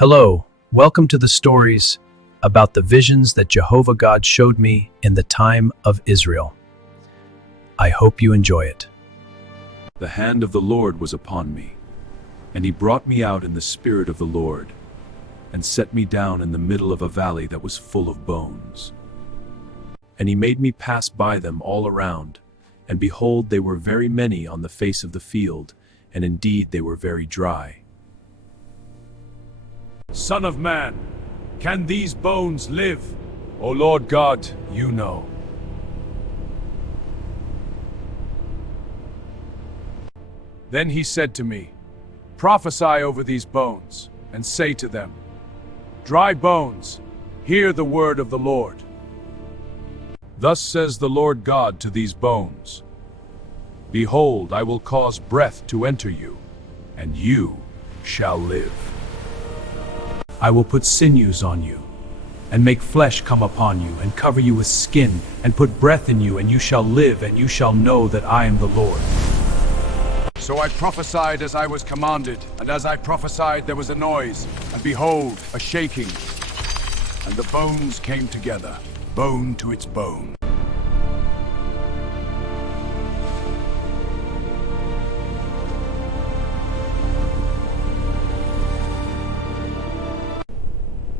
Hello, welcome to the stories about the visions that Jehovah God showed me in the time of Israel. I hope you enjoy it. The hand of the Lord was upon me, and he brought me out in the spirit of the Lord, and set me down in the middle of a valley that was full of bones. And he made me pass by them all around, and behold, they were very many on the face of the field, and indeed they were very dry. Son of man, can these bones live? O Lord God, you know. Then he said to me, prophesy over these bones, and say to them, dry bones, hear the word of the Lord. Thus says the Lord God to these bones, behold, I will cause breath to enter you, and you shall live. I will put sinews on you, and make flesh come upon you, and cover you with skin, and put breath in you, and you shall live, and you shall know that I am the Lord. So I prophesied as I was commanded, and as I prophesied there was a noise, and behold, a shaking, and the bones came together, bone to its bone.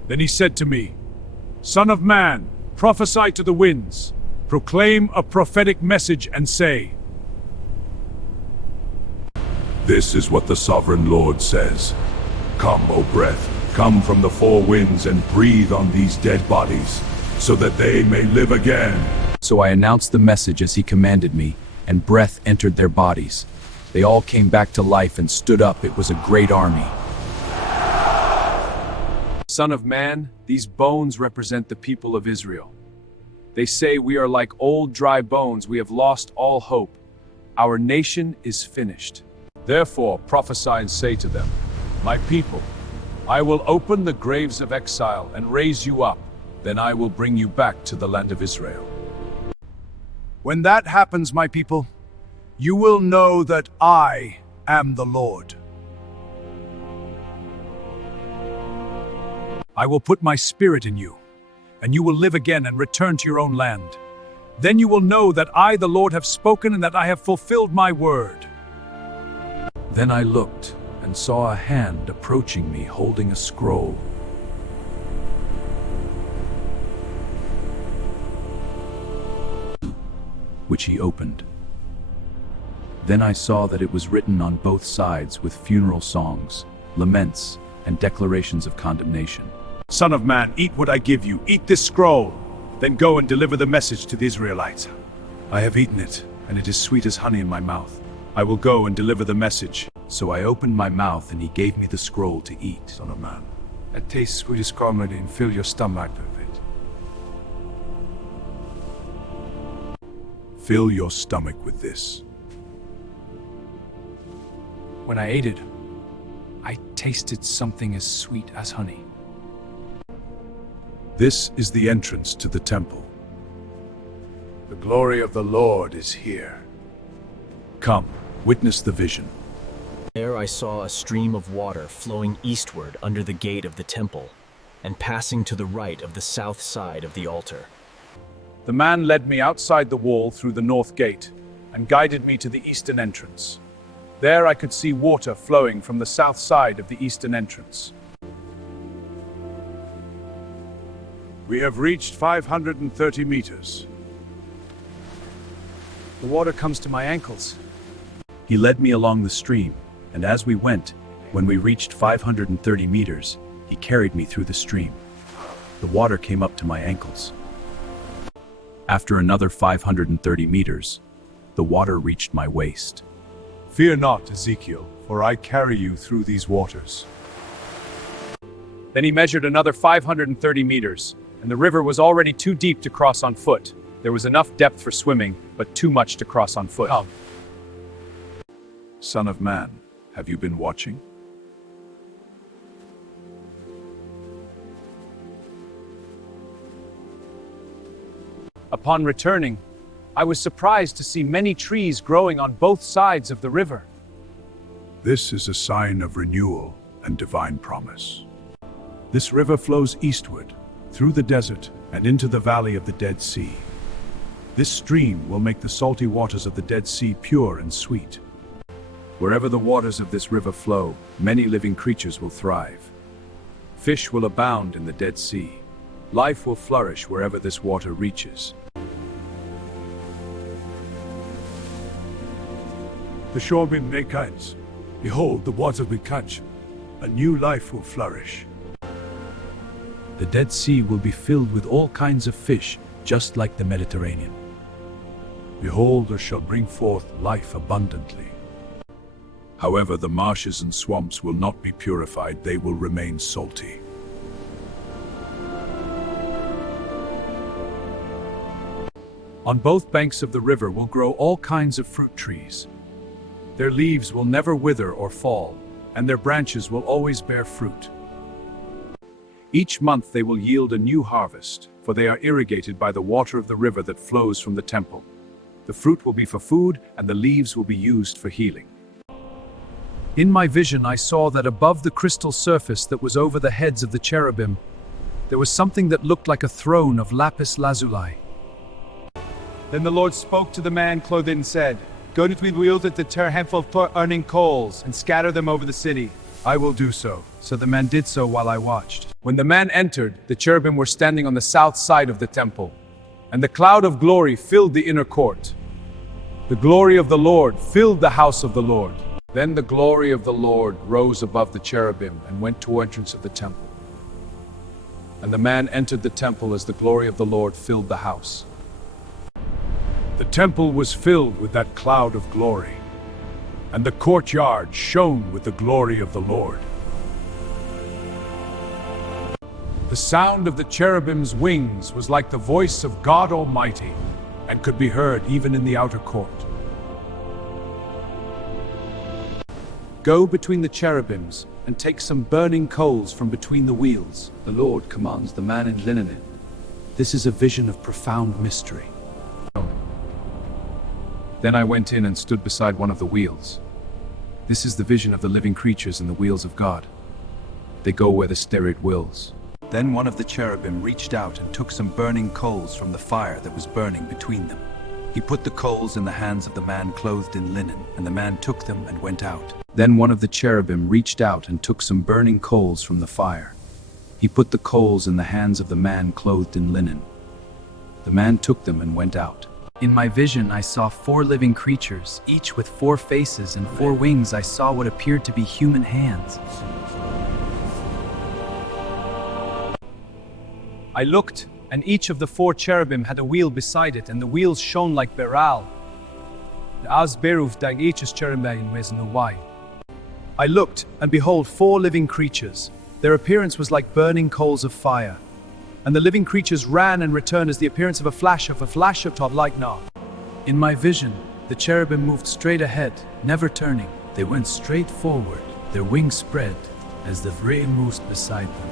Then he said to me, Son of man, prophesy to the winds, proclaim a prophetic message and say, this is what the sovereign Lord says. Come, O breath, come from the four winds and breathe on these dead bodies, so that they may live again. So I announced the message as he commanded me, and breath entered their bodies. They all came back to life and stood up. It was a great army. Son of man, these bones represent the people of Israel. They say, we are like old dry bones, we have lost all hope. Our nation is finished. Therefore prophesy and say to them, my people, I will open the graves of exile and raise you up, then I will bring you back to the land of Israel. When that happens, my people, you will know that I am the Lord. I will put my spirit in you, and you will live again and return to your own land. Then you will know that I, the Lord, have spoken and that I have fulfilled my word. Then I looked and saw a hand approaching me holding a scroll. Which he opened. Then I saw that it was written on both sides with funeral songs, laments, and declarations of condemnation. Son of man, eat what I give you, eat this scroll, then go and deliver the message to the Israelites. I have eaten it, and it is sweet as honey in my mouth. I will go and deliver the message. So I opened my mouth, and he gave me the scroll to eat. Son of man, it tastes sweet as caramel, and fill your stomach with it. Fill your stomach with this. When I ate it, I tasted something as sweet as honey. This is the entrance to the temple. The glory of the Lord is here. Come, witness the vision. There I saw a stream of water flowing eastward under the gate of the temple, and passing to the right of the south side of the altar. The man led me outside the wall through the north gate, and guided me to the eastern entrance. There I could see water flowing from the south side of the eastern entrance. We have reached 530 meters. The water comes to my ankles. He led me along the stream, and as we went, when we reached 530 meters, he carried me through the stream. The water came up to my ankles. After another 530 meters, the water reached my waist. Fear not, Ezekiel, for I carry you through these waters. Then he measured another 530 meters, and the river was already too deep to cross on foot. There was enough depth for swimming, but too much to cross on foot. Son of man, have you been watching? Upon returning, I was surprised to see many trees growing on both sides of the river. This is a sign of renewal and divine promise. This river flows eastward, through the desert, and into the valley of the Dead Sea. This stream will make the salty waters of the Dead Sea pure and sweet. Wherever the waters of this river flow, many living creatures will thrive. Fish will abound in the Dead Sea. Life will flourish wherever this water reaches. The shore will make hands. Behold, the water will catch. A new life will flourish. The Dead Sea will be filled with all kinds of fish, just like the Mediterranean. Behold, it shall bring forth life abundantly. However, the marshes and swamps will not be purified, they will remain salty. On both banks of the river will grow all kinds of fruit trees. Their leaves will never wither or fall, and their branches will always bear fruit. Each month they will yield a new harvest, for they are irrigated by the water of the river that flows from the temple. The fruit will be for food, and the leaves will be used for healing. In my vision I saw that above the crystal surface that was over the heads of the cherubim, there was something that looked like a throne of lapis lazuli. Then the Lord spoke to the man clothed and said, "Go to the wheels at the handful of burning coals and scatter them over the city." I will do so. So the man did so while I watched. When the man entered, the cherubim were standing on the south side of the temple, and the cloud of glory filled the inner court. The glory of the Lord filled the house of the Lord. Then the glory of the Lord rose above the cherubim and went to the entrance of the temple. And the man entered the temple as the glory of the Lord filled the house. The temple was filled with that cloud of glory, and the courtyard shone with the glory of the Lord. The sound of the cherubim's wings was like the voice of God Almighty, and could be heard even in the outer court. Go between the cherubims and take some burning coals from between the wheels. The Lord commands the man in linen. This is a vision of profound mystery. Then I went in and stood beside one of the wheels. This is the vision of the living creatures in the wheels of God. They go where the Spirit wills. Then one of the cherubim reached out and took some burning coals from the fire that was burning between them. He put the coals in the hands of the man clothed in linen, and the man took them and went out. Then one of the cherubim reached out and took some burning coals from the fire. He put the coals in the hands of the man clothed in linen. The man took them and went out. In my vision, I saw 4 living creatures, each with 4 faces and 4 wings. I saw what appeared to be human hands. I looked, and each of the 4 cherubim had a wheel beside it, and the wheels shone like beryl. I looked, and behold, 4 living creatures. Their appearance was like burning coals of fire. And the living creatures ran and returned as the appearance of a flash of top lightning. In my vision, the cherubim moved straight ahead, never turning. They went straight forward, their wings spread, as the ray moved beside them.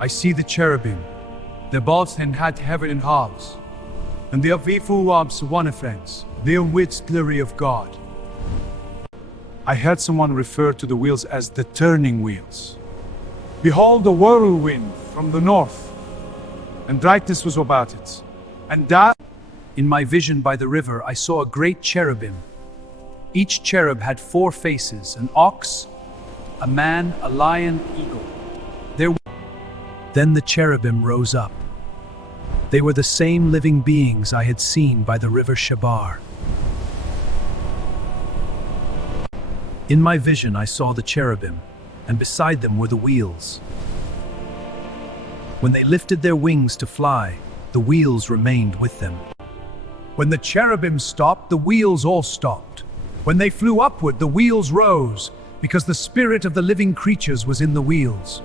I see the cherubim. Their balls had heaven in halves. And their faithful arms one friends, their wits glory of God. I heard someone refer to the wheels as the turning wheels. Behold, the whirlwind from the north, and brightness was about it. And that, in my vision by the river, I saw a great cherubim. Each cherub had 4 faces, an ox, a man, a lion, eagle. Then the cherubim rose up. They were the same living beings I had seen by the river Shabar. In my vision, I saw the cherubim, and beside them were the wheels. When they lifted their wings to fly, the wheels remained with them. when the cherubim stopped, the wheels all stopped. When they flew upward, the wheels rose, because the spirit of the living creatures was in the wheels.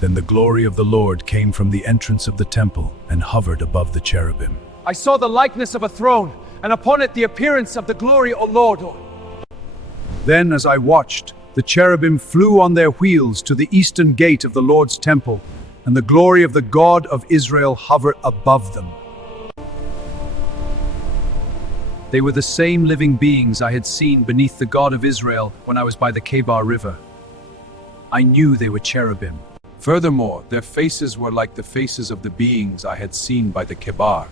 Then the glory of the Lord came from the entrance of the temple and hovered above the cherubim. I saw the likeness of a throne, and upon it the appearance of the glory, O Lord. Then, as I watched, the cherubim flew on their wheels to the eastern gate of the Lord's temple, and the glory of the God of Israel hovered above them. They were the same living beings I had seen beneath the God of Israel when I was by the Kebar River. I knew they were cherubim. Furthermore, their faces were like the faces of the beings I had seen by the Kebar,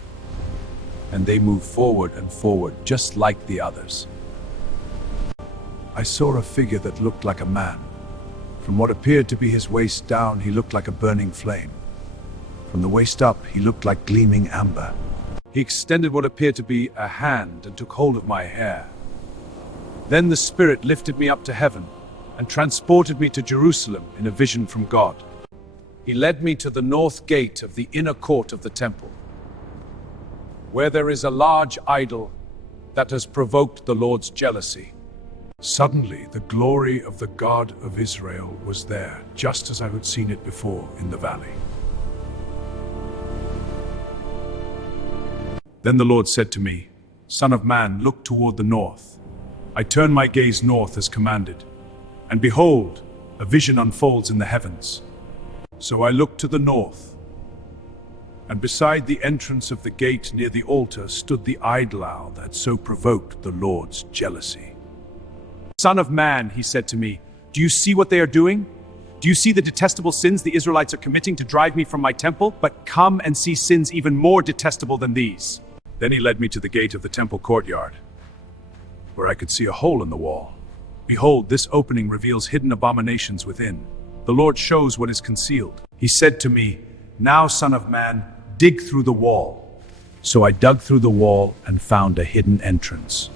and they moved forward and forward just like the others. I saw a figure that looked like a man. From what appeared to be his waist down, he looked like a burning flame. From the waist up, he looked like gleaming amber. He extended what appeared to be a hand and took hold of my hair. Then the Spirit lifted me up to heaven and transported me to Jerusalem in a vision from God. He led me to the north gate of the inner court of the temple, where there is a large idol that has provoked the Lord's jealousy. Suddenly, the glory of the God of Israel was there, just as I had seen it before in the valley. Then the Lord said to me, "Son of man, look toward the north." I turned my gaze north as commanded, and behold, a vision unfolds in the heavens. So I looked to the north, and beside the entrance of the gate near the altar stood the idol that so provoked the Lord's jealousy. Son of man, he said to me, do you see what they are doing? Do you see the detestable sins the Israelites are committing to drive me from my temple? But come and see sins even more detestable than these. Then he led me to the gate of the temple courtyard, where I could see a hole in the wall. Behold, this opening reveals hidden abominations within. The Lord shows what is concealed. He said to me, "Now, son of man, dig through the wall." So I dug through the wall and found a hidden entrance.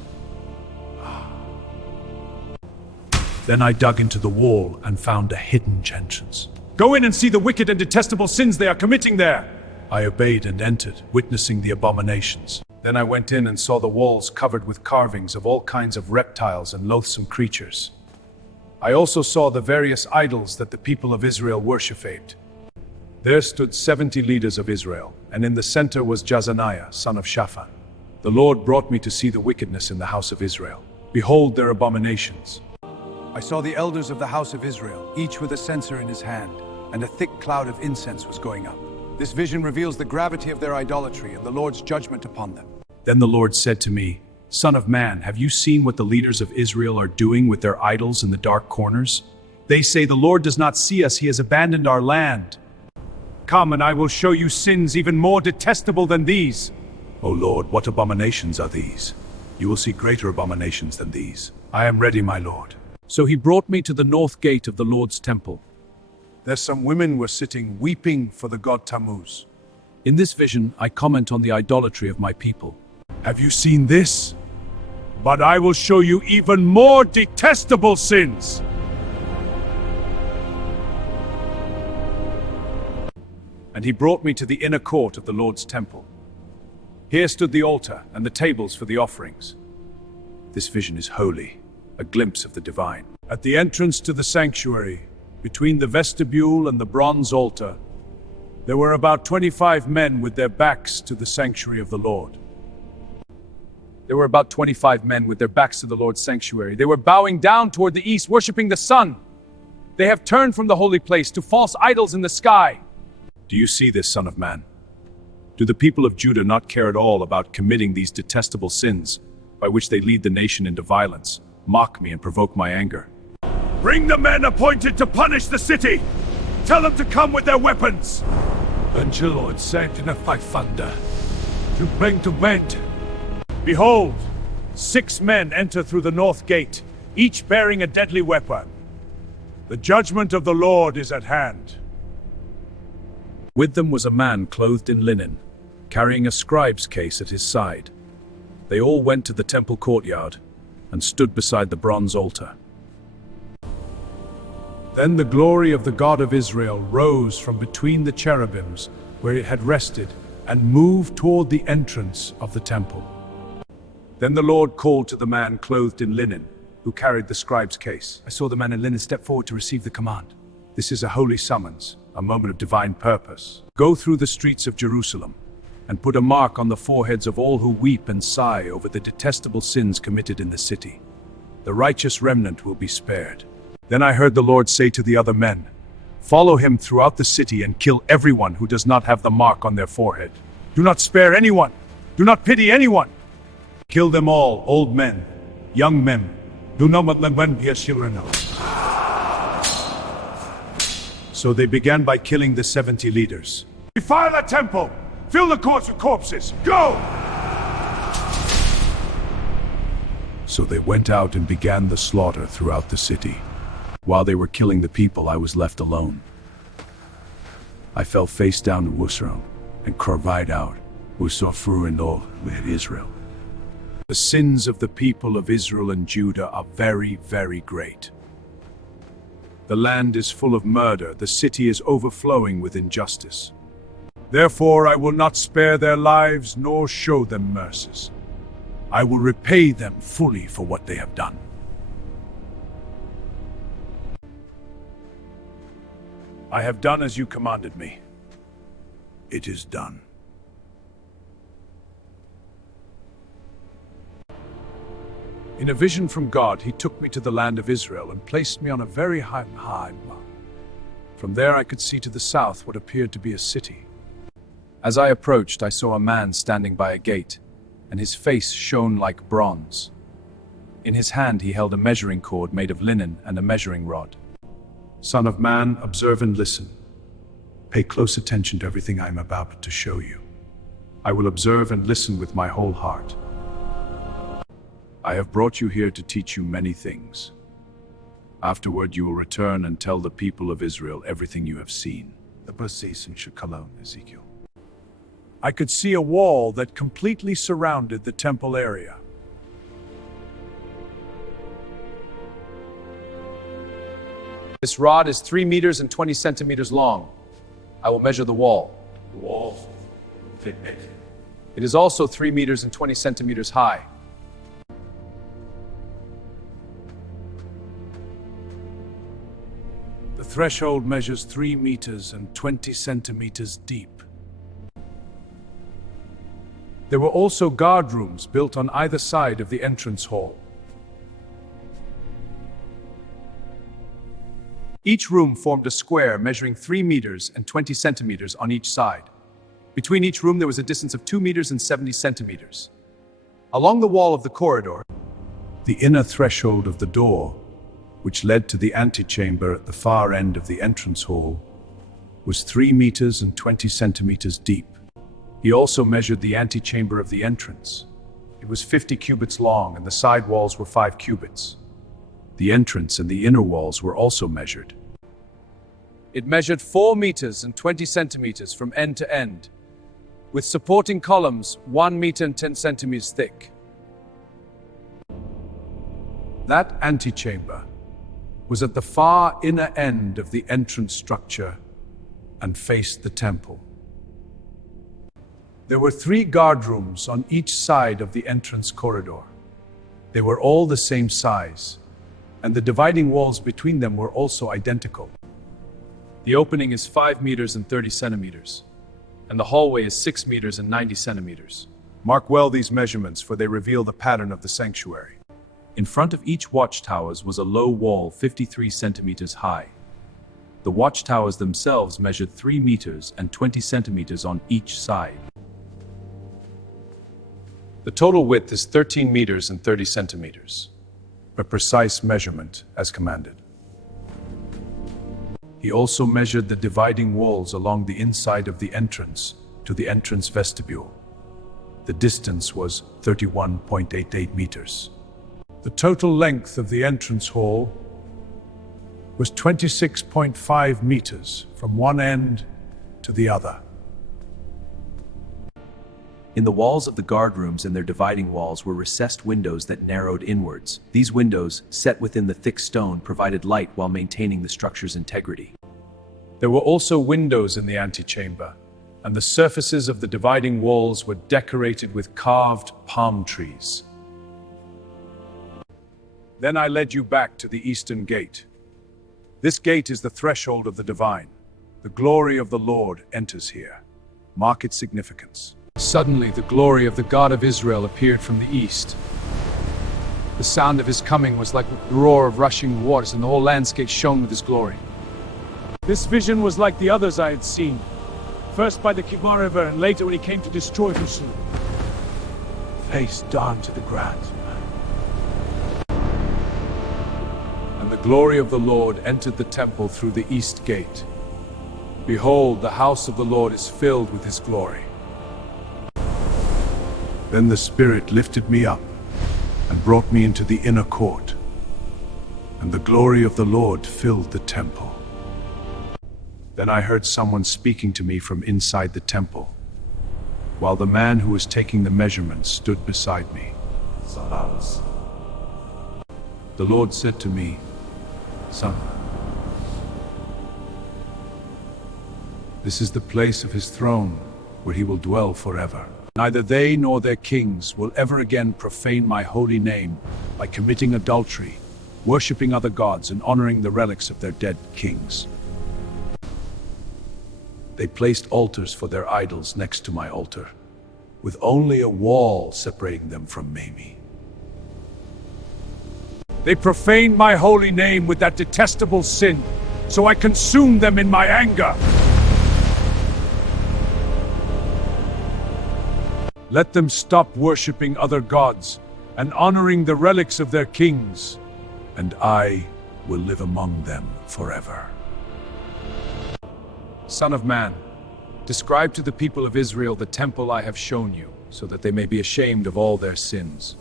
Then I dug into the wall and found a hidden entrance. Go in and see the wicked and detestable sins they are committing there. I obeyed and entered, witnessing the abominations. Then I went in and saw the walls covered with carvings of all kinds of reptiles and loathsome creatures. I also saw the various idols that the people of Israel worshipped. There stood 70 leaders of Israel, and in the center was Jazaniah, son of Shaphan. The Lord brought me to see the wickedness in the house of Israel. Behold their abominations. I saw the elders of the house of Israel, each with a censer in his hand, and a thick cloud of incense was going up. This vision reveals the gravity of their idolatry and the Lord's judgment upon them. Then the Lord said to me, "Son of man, have you seen what the leaders of Israel are doing with their idols in the dark corners? They say, 'The Lord does not see us, he has abandoned our land.' Come and I will show you sins even more detestable than these." O Lord, what abominations are these? You will see greater abominations than these. I am ready, my Lord. So he brought me to the north gate of the Lord's temple. There some women were sitting weeping for the god Tammuz. In this vision, I comment on the idolatry of my people. Have you seen this? But I will show you even more detestable sins. And he brought me to the inner court of the Lord's temple. Here stood the altar and the tables for the offerings. This vision is holy, a glimpse of the divine. At the entrance to the sanctuary, between the vestibule and the bronze altar, there were about 25 men with their backs to the sanctuary of the Lord. There were about 25 men with their backs to the Lord's sanctuary. They were bowing down toward the east, worshiping the sun. They have turned from the holy place to false idols in the sky. Do you see this, son of man? Do the people of Judah not care at all about committing these detestable sins, by which they lead the nation into violence, mock me and provoke my anger? Bring the men appointed to punish the city. Tell them to come with their weapons. And the Lord said in a thunder, to bring to bend. Behold, 6 men enter through the north gate, each bearing a deadly weapon. The judgment of the Lord is at hand. With them was a man clothed in linen, carrying a scribe's case at his side. They all went to the temple courtyard and stood beside the bronze altar. Then the glory of the God of Israel rose from between the cherubims where it had rested and moved toward the entrance of the temple. Then the Lord called to the man clothed in linen, who carried the scribe's case. I saw the man in linen step forward to receive the command. This is a holy summons, a moment of divine purpose. Go through the streets of Jerusalem and put a mark on the foreheads of all who weep and sigh over the detestable sins committed in the city. The righteous remnant will be spared. Then I heard the Lord say to the other men, follow him throughout the city and kill everyone who does not have the mark on their forehead. Do not spare anyone. Do not pity anyone. Kill them all, old men, young men. Do not let them be children. So they began by killing the 70 leaders. Defile the temple! Fill the courts with corpses! Go! So they went out and began the slaughter throughout the city. While they were killing the people, I was left alone. I fell face down to Wusron and cried out, Usofru and all Israel. The sins of the people of Israel and Judah are very, very great. The land is full of murder, the city is overflowing with injustice. Therefore I will not spare their lives nor show them mercies. I will repay them fully for what they have done. I have done as you commanded me. It is done. In a vision from God, he took me to the land of Israel and placed me on a very high mountain. From there I could see to the south what appeared to be a city. As I approached, I saw a man standing by a gate, and his face shone like bronze. In his hand he held a measuring cord made of linen and a measuring rod. Son of man, observe and listen. Pay close attention to everything I am about to show you. I will observe and listen with my whole heart. I have brought you here to teach you many things. Afterward you will return and tell the people of Israel everything you have seen. The Basis and Shekalon, Ezekiel. I could see a wall that completely surrounded the temple area. This rod is 3 meters and 20 centimeters long. I will measure the wall. The walls. It is also 3 meters and 20 centimeters high. The threshold measures 3 meters and 20 centimeters deep. There were also guard rooms built on either side of the entrance hall. Each room formed a square measuring 3 meters and 20 centimeters on each side. Between each room there was a distance of 2 meters and 70 centimeters. Along the wall of the corridor, The inner threshold of the door, which led to the antechamber at the far end of the entrance hall, was 3 meters and 20 centimeters deep. He also measured the antechamber of the entrance. It was 50 cubits long, and the side walls were 5 cubits. The entrance and the inner walls were also measured. it measured 4 meters and 20 centimeters from end to end, with supporting columns 1 meter and 10 centimeters thick. That antechamber was at the far inner end of the entrance structure and faced the temple. There were 3 guard rooms on each side of the entrance corridor. They were all the same size, and the dividing walls between them were also identical. The opening is 5 meters and 30 centimeters, and the hallway is 6 meters and 90 centimeters. Mark well these measurements, for they reveal the pattern of the sanctuary. In front of each watchtowers was a low wall 53 centimeters high. The watchtowers themselves measured 3 meters and 20 centimeters on each side. The total width is 13 meters and 30 centimeters. A precise measurement as commanded. He also measured the dividing walls along the inside of the entrance to the entrance vestibule. The distance was 31.88 meters. The total length of the entrance hall was 26.5 meters from one end to the other. In the walls of the guard rooms and their dividing walls were recessed windows that narrowed inwards. These windows, set within the thick stone, provided light while maintaining the structure's integrity. There were also windows in the antechamber, and the surfaces of the dividing walls were decorated with carved palm trees. Then I led you back to the eastern gate. This gate is the threshold of the divine. The glory of the Lord enters here. Mark its significance. Suddenly, the glory of the God of Israel appeared from the east. The sound of his coming was like the roar of rushing waters, and the whole landscape shone with his glory. This vision was like the others I had seen, first by the Kibar River and later when he came to destroy Jerusalem. Face down to the ground. And the glory of the Lord entered the temple through the east gate. Behold, the house of the Lord is filled with his glory. Then the Spirit lifted me up and brought me into the inner court, and the glory of the Lord filled the temple. Then I heard someone speaking to me from inside the temple, while the man who was taking the measurements stood beside me. The Lord said to me, "Son, this is the place of his throne, where he will dwell forever. Neither they nor their kings will ever again profane my holy name by committing adultery, worshipping other gods, and honoring the relics of their dead kings. They placed altars for their idols next to my altar, with only a wall separating them from me. They profaned my holy name with that detestable sin, so I consumed them in my anger. Let them stop worshipping other gods and honoring the relics of their kings, and I will live among them forever." Son of man, describe to the people of Israel the temple I have shown you, so that they may be ashamed of all their sins.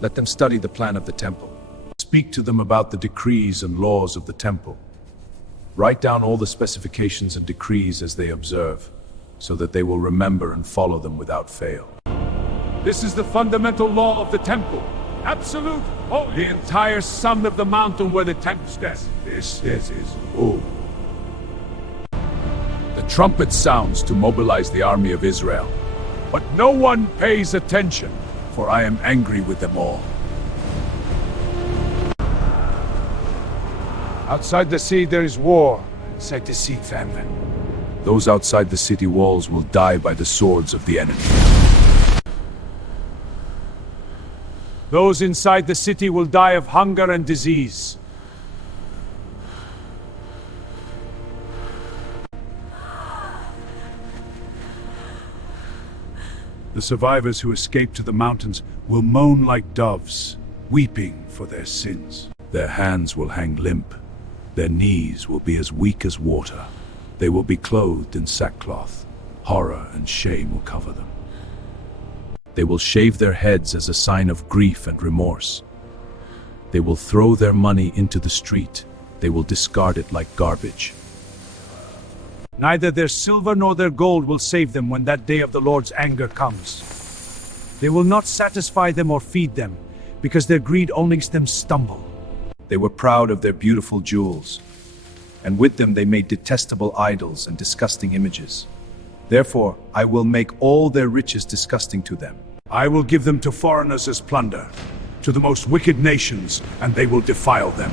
Let them study the plan of the temple. Speak to them about the decrees and laws of the temple. Write down all the specifications and decrees as they observe, so that they will remember and follow them without fail. This is the fundamental law of the temple. Absolute, the entire summit of the mountain where the temple stands. This is holy. The trumpet sounds to mobilize the army of Israel. But no one pays attention, for I am angry with them all. Outside the sea there is war. Inside the sea, famine. Those outside the city walls will die by the swords of the enemy. Those inside the city will die of hunger and disease. The survivors who escape to the mountains will moan like doves, weeping for their sins. Their hands will hang limp. Their knees will be as weak as water. They will be clothed in sackcloth. Horror and shame will cover them. They will shave their heads as a sign of grief and remorse. They will throw their money into the street. They will discard it like garbage. Neither their silver nor their gold will save them when that day of the Lord's anger comes. They will not satisfy them or feed them, because their greed only makes them stumble. They were proud of their beautiful jewels, and with them they made detestable idols and disgusting images. Therefore, I will make all their riches disgusting to them. I will give them to foreigners as plunder, to the most wicked nations, and they will defile them.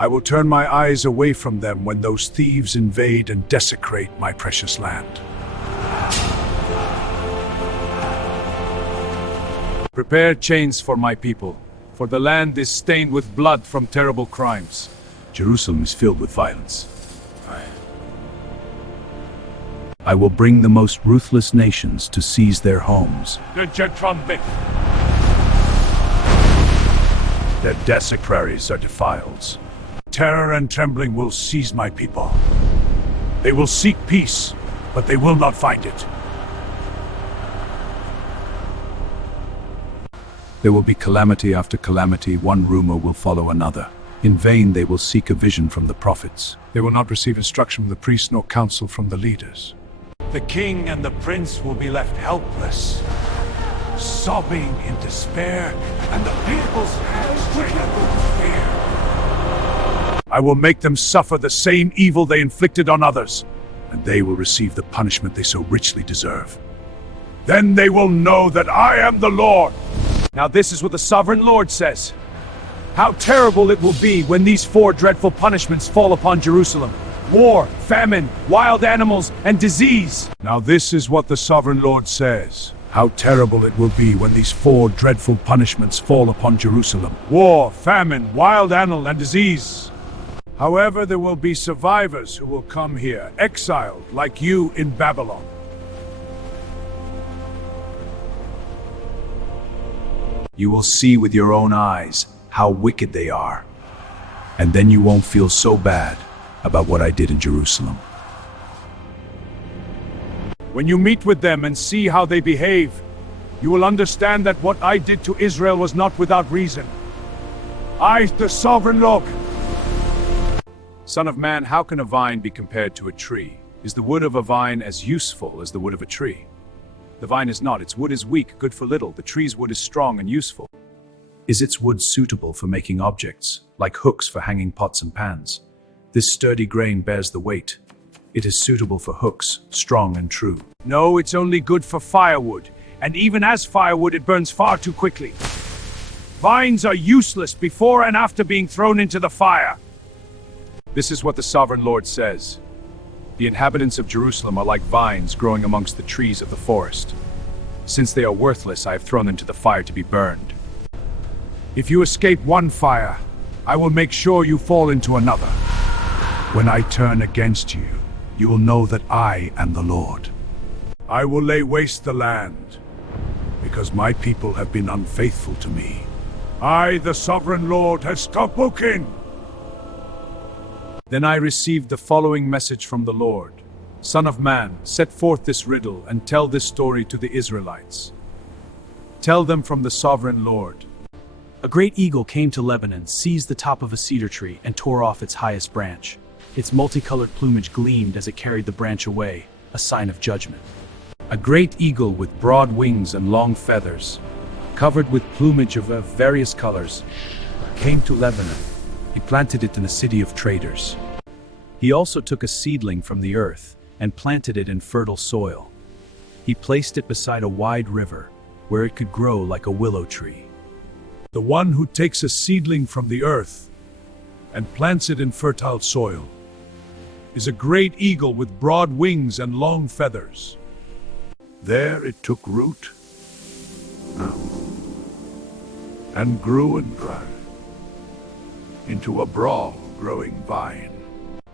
I will turn my eyes away from them when those thieves invade and desecrate my precious land. Prepare chains for my people, for the land is stained with blood from terrible crimes. Jerusalem is filled with violence. I will bring the most ruthless nations to seize their homes. The trumpet. Their desecraries are defiles. Terror and trembling will seize my people. They will seek peace, but they will not find it. There will be calamity after calamity. One rumor will follow another. In vain they will seek a vision from the prophets. They will not receive instruction from the priests nor counsel from the leaders. The king and the prince will be left helpless, sobbing in despair, and the people's hands tremble with fear. I will make them suffer the same evil they inflicted on others, and they will receive the punishment they so richly deserve. Then they will know that I am the Lord. Now this is what the sovereign Lord says. How terrible it will be when these 4 dreadful punishments fall upon Jerusalem. War, famine, wild animals, and disease. Now this is what the sovereign Lord says. How terrible it will be when these 4 dreadful punishments fall upon Jerusalem. War, famine, wild animal, and disease. However, there will be survivors who will come here, exiled like you in Babylon. You will see with your own eyes how wicked they are. And then you won't feel so bad about what I did in Jerusalem. When you meet with them and see how they behave, you will understand that what I did to Israel was not without reason. I, the sovereign Lord. Son of man, how can a vine be compared to a tree? Is the wood of a vine as useful as the wood of a tree? The vine is not. Its wood is weak, good for little. The tree's wood is strong and useful. Is its wood suitable for making objects, like hooks for hanging pots and pans? This sturdy grain bears the weight. It is suitable for hooks, strong and true. No, it's only good for firewood, and even as firewood it burns far too quickly. Vines are useless before and after being thrown into the fire. This is what the sovereign Lord says. The inhabitants of Jerusalem are like vines growing amongst the trees of the forest. Since they are worthless, I have thrown them to the fire to be burned. If you escape one fire, I will make sure you fall into another. When I turn against you, you will know that I am the Lord. I will lay waste the land, because my people have been unfaithful to me. I, the sovereign Lord, have spoken. Then I received the following message from the Lord. Son of man, set forth this riddle and tell this story to the Israelites. Tell them from the sovereign Lord. A great eagle came to Lebanon, seized the top of a cedar tree, and tore off its highest branch. Its multicolored plumage gleamed as it carried the branch away, a sign of judgment. A great eagle with broad wings and long feathers, covered with plumage of various colors, came to Lebanon. He planted it in a city of traders. He also took a seedling from the earth and planted it in fertile soil. He placed it beside a wide river, where it could grow like a willow tree. The one who takes a seedling from the earth and plants it in fertile soil is a great eagle with broad wings and long feathers. There it took root and grew and grew into a broad growing vine.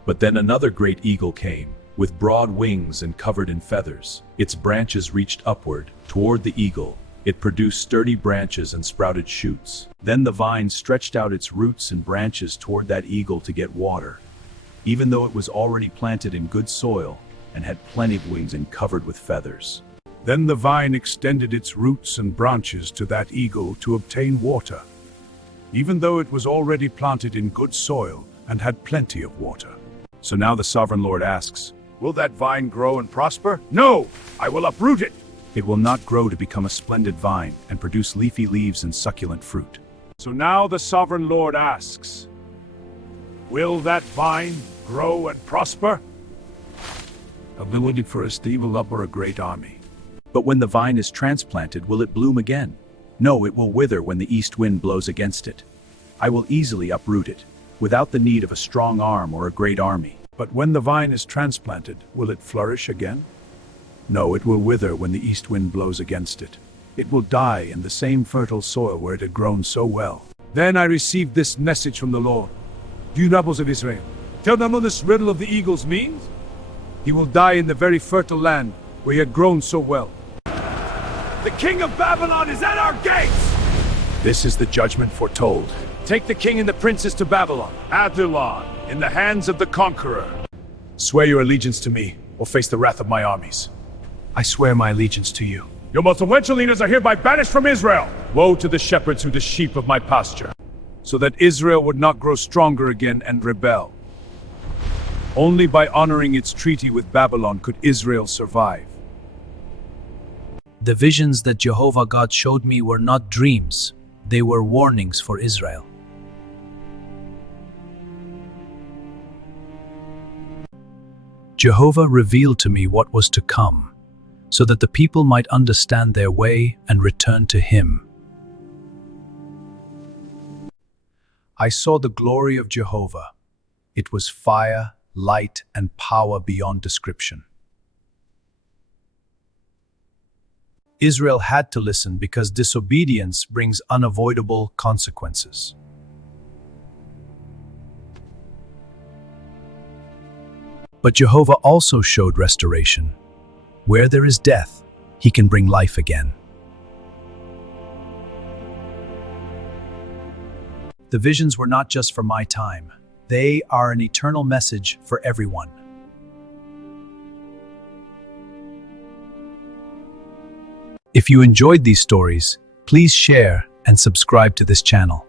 But then another great eagle came, with broad wings and covered in feathers. Its branches reached upward, toward the eagle. It produced sturdy branches and sprouted shoots. Then the vine stretched out its roots and branches toward that eagle to get water. Even though it was already planted in good soil and had plenty of wings and covered with feathers. Then the vine extended its roots and branches to that eagle to obtain water, even though it was already planted in good soil and had plenty of water. So now the sovereign Lord asks, Will that vine grow and prosper? No, I will uproot it. It will not grow to become a splendid vine and produce leafy leaves and succulent fruit. So now the sovereign Lord asks, Will that vine grow and prosper? Ability for a stable up or a great army. But when the vine is transplanted, will it bloom again? No, it will wither when the east wind blows against it. I will easily uproot it, without the need of a strong arm or a great army. But when the vine is transplanted, will it flourish again? No, it will wither when the east wind blows against it. It will die in the same fertile soil where it had grown so well. Then I received this message from the Lord. You rebels of Israel, tell them what this riddle of the eagles means. He will die in the very fertile land where he had grown so well. The king of Babylon is at our gates! This is the judgment foretold. Take the king and the princes to Babylon, Adulon, in the hands of the conqueror. Swear your allegiance to me, or face the wrath of my armies. I swear my allegiance to you. Your most influential leaders are hereby banished from Israel. Woe to the shepherds who the sheep of my pasture, so that Israel would not grow stronger again and rebel. Only by honoring its treaty with Babylon could Israel survive. The visions that Jehovah God showed me were not dreams, they were warnings for Israel. Jehovah revealed to me what was to come, so that the people might understand their way and return to Him. I saw the glory of Jehovah. It was fire, light, and power beyond description. Israel had to listen because disobedience brings unavoidable consequences. But Jehovah also showed restoration. Where there is death, He can bring life again. The visions were not just for my time. They are an eternal message for everyone. If you enjoyed these stories, please share and subscribe to this channel.